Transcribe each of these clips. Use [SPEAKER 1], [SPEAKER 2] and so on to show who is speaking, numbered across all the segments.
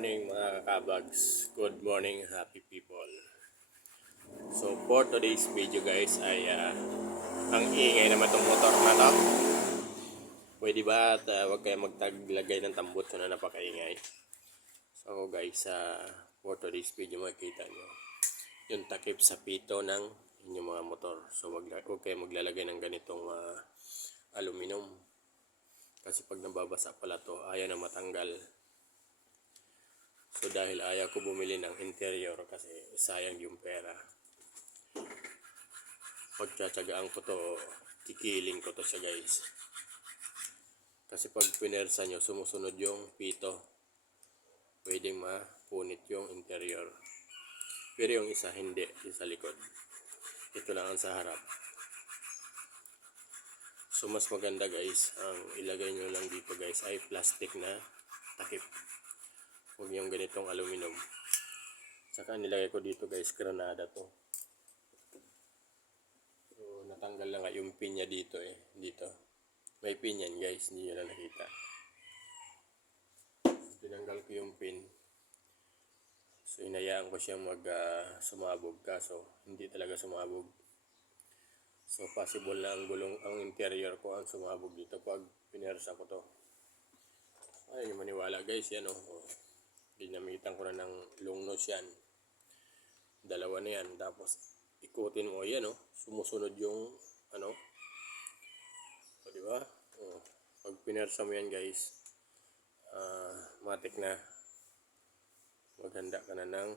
[SPEAKER 1] morning mga kabags. Good morning happy people. So for today's video guys ay ah, ang ingay naman tong motor na to. Pwede ba at ah, wag kayo magtaglagay ng tambot so na napakaingay. So guys, ah, for today's video makikita nyo yung takip sa pito ng inyong mga motor. So wag, na- wag kayo maglalagay ng ganitong ah, aluminum. Kasi pag nababasa pala to, ayaw na matanggal. So dahil ayaw ko bumili ng interior kasi sayang yung pera. Pagtsatsagaan ko to, kikiling ko to siya guys. Kasi pag pinersa nyo, sumusunod yung pito. Pwedeng mapunit yung interior. Pero yung isa hindi, yung sa likod. Ito lang ang sa harap. So mas maganda guys, ang ilagay nyo lang dito guys ay plastic na takip. Huwag yung ganitong aluminum. Saka nilagay ko dito guys, granada to. So, natanggal na nga yung pin niya dito eh. Dito. May pin yan guys, hindi nyo na nakita. Tinanggal ko yung pin. So, inayaan ko siyang mag ah, sumabog kaso hindi talaga sumabog. So, possible na ang gulong, ang interior ko ang sumabog dito pag pinersa ko to. Ay, maniwala guys, yan oh. Ginamitan ko na ng long nose yan. Dalawa na yan. Tapos, ikutin mo, yan oh. Sumusunod yung, ano. O, di ba? Oh. Pag pinersa mo yan guys, ah, matik na. Maghanda ka na ng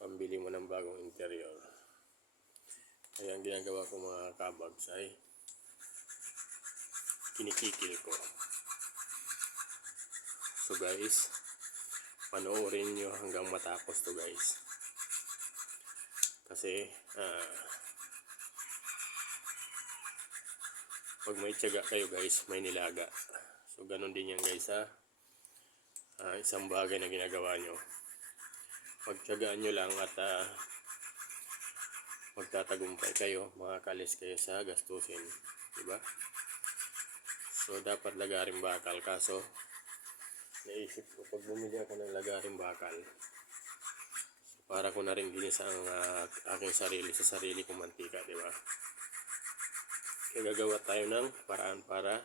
[SPEAKER 1] pambili mo ng bagong interior. Kaya ang ginagawa ko mga kabags ay kinikikil ko. So guys, panoorin nyo hanggang matapos to guys. Kasi, ah, pag may tiyaga kayo guys, may nilaga. So ganun din yan guys ha. Ah, isang bagay na ginagawa nyo. Pagtiyagaan nyo lang at ah, magtatagumpay kayo, makakalis kayo sa gastusin. Diba? So, dapat lagaring bakal. Kaso, naisip ko, pag bumili ako ng lagaring bakal, para ko na rin ginis ang ah, aking sarili sa sarili kong mantika, di ba? Kaya gagawa tayo ng paraan para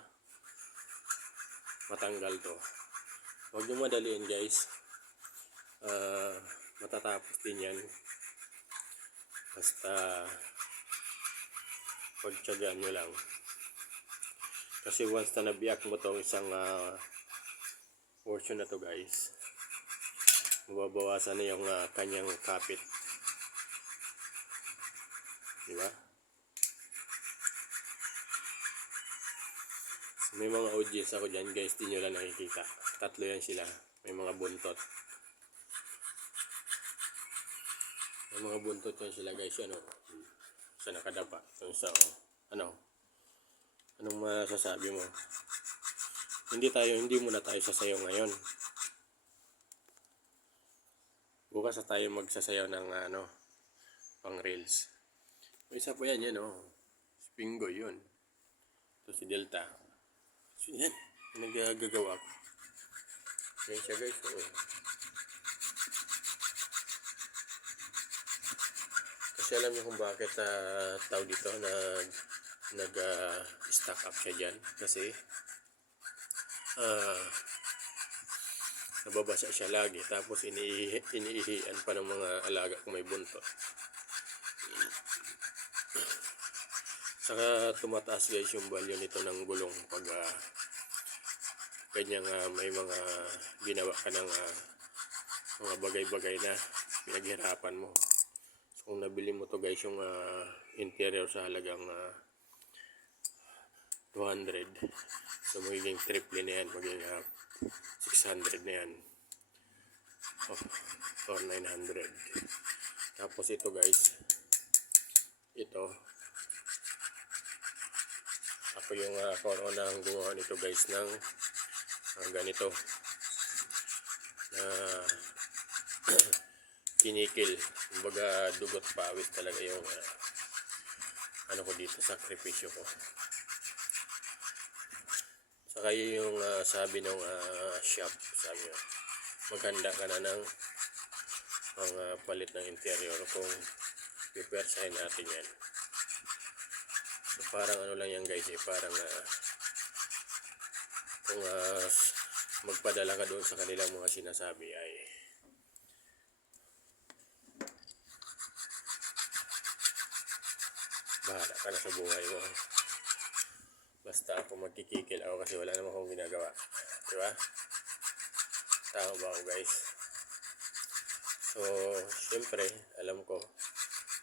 [SPEAKER 1] matanggal to. Huwag nyo madaliin guys. Ah, matatapos din yan. Basta pagtsagaan nyo lang. Kasi once na nabiyak mo tong isang ah, portion na to guys, mababawasan na yung ah, kanyang kapit. Di ba? May mga audience ako dyan guys, di nyo lang nakikita. Tatlo yan sila. May mga buntot. May mga buntot yan sila guys. Ano? Sa nakadapa. Yung sa, oh. ano? Anong masasabi mo? Hindi tayo, hindi muna tayo sasayaw ngayon. Bukas na tayo magsasayaw ng ano, pang reels. May isa po yan yan oh. Spingo yun. Ito si Delta. So yan, nagagagawa ko. Yan siya guys. Oh. Kasi alam niyo kung bakit uh, tao dito nag nag ah, stack up siya dyan. Kasi ah nababasa siya lagi. Tapos iniihi, iniihian pa ng mga alaga kung may buntot. Saka tumataas guys yung value nito ng gulong pag uh, kanyang ah, may mga ginawa ka ng ah, mga bagay-bagay na pinaghirapan mo. So, kung nabili mo to guys yung ah, interior sa halagang ah, 200 so magiging triple na yan magiging ah, 600 na yan. Oh, or 900 tapos ito guys. Ito. Ako yung uh, ako ang unang gumawa nito guys ng ah, ganito. Na kinikil. Kumbaga dugot pawis talaga yung ah, ano ko dito sakripisyo ko Saka yun yung ah, sabi ng shop, sabi niya. maghanda ka na ng mga palit ng interior kung pipersahin natin yan. So, parang ano lang yan guys eh, parang ah, kung ah, magpadala ka doon sa kanilang mga sinasabi ay bahala ka na sa buhay mo. Basta ako magkikikil ako kasi wala naman akong ginagawa. Di ba? Tama ba ako guys? So, syempre, alam ko,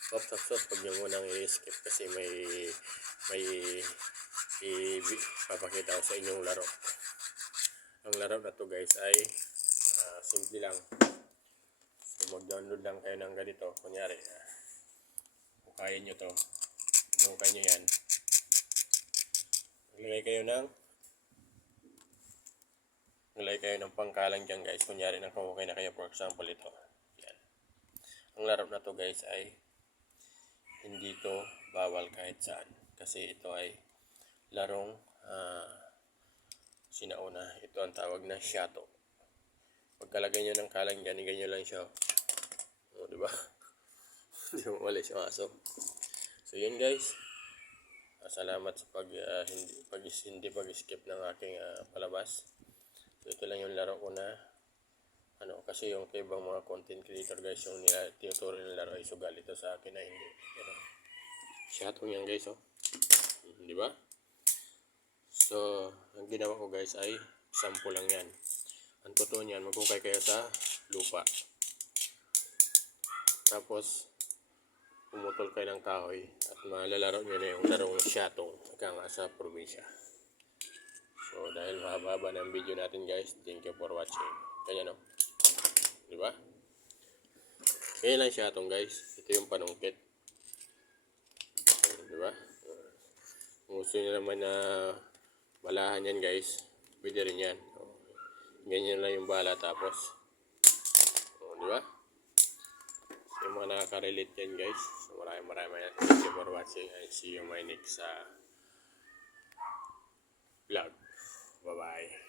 [SPEAKER 1] stop, stop, stop, pag nyo munang i-skip kasi may, may, i- papakita ko sa inyong laro. Ang laro na to guys ay, ah, simple lang. So, mag-download lang kayo ng ganito. Kunyari, ah, kung kaya nyo to, Subukan nyo yan. Maglagay kayo ng Maglagay kayo ng pangkalang dyan guys. Kunyari nang kumukay na kayo for example ito. Yan. Ang laro na to guys ay hindi to bawal kahit saan. Kasi ito ay larong ah, sinauna. Ito ang tawag na shato. Pagkalagay nyo ng kalang dyan, ganyan lang siya. O, di ba? Hindi mo mali siya maso. So yun guys. Salamat sa pag ah, hindi pag hindi pag-skip ng aking ah, palabas. So ito lang yung laro ko na ano kasi yung ibang mga content creator guys yung nila ng laro ay sugal ito sa akin na hindi. Pero shotong yan guys oh. Di ba? So, ang ginawa ko guys ay sample lang yan. Ang totoo niyan, magkukay kayo sa lupa. Tapos, pumutol kayo ng kahoy at malalaro nyo na yung larong siyatong ika nga sa probinsya. So, dahil mahaba ng video natin guys, thank you for watching. Kanya no? Di ba? Kaya lang siyatong guys. Ito yung panungkit. Di ba? Kung gusto nyo naman na balahan yan guys, pwede rin yan. Ganyan lang yung bala tapos. O, di ba? Yung mga nakaka-relate yan guys. So maraming maraming thank you for watching and see you my next uh, vlog. Bye bye.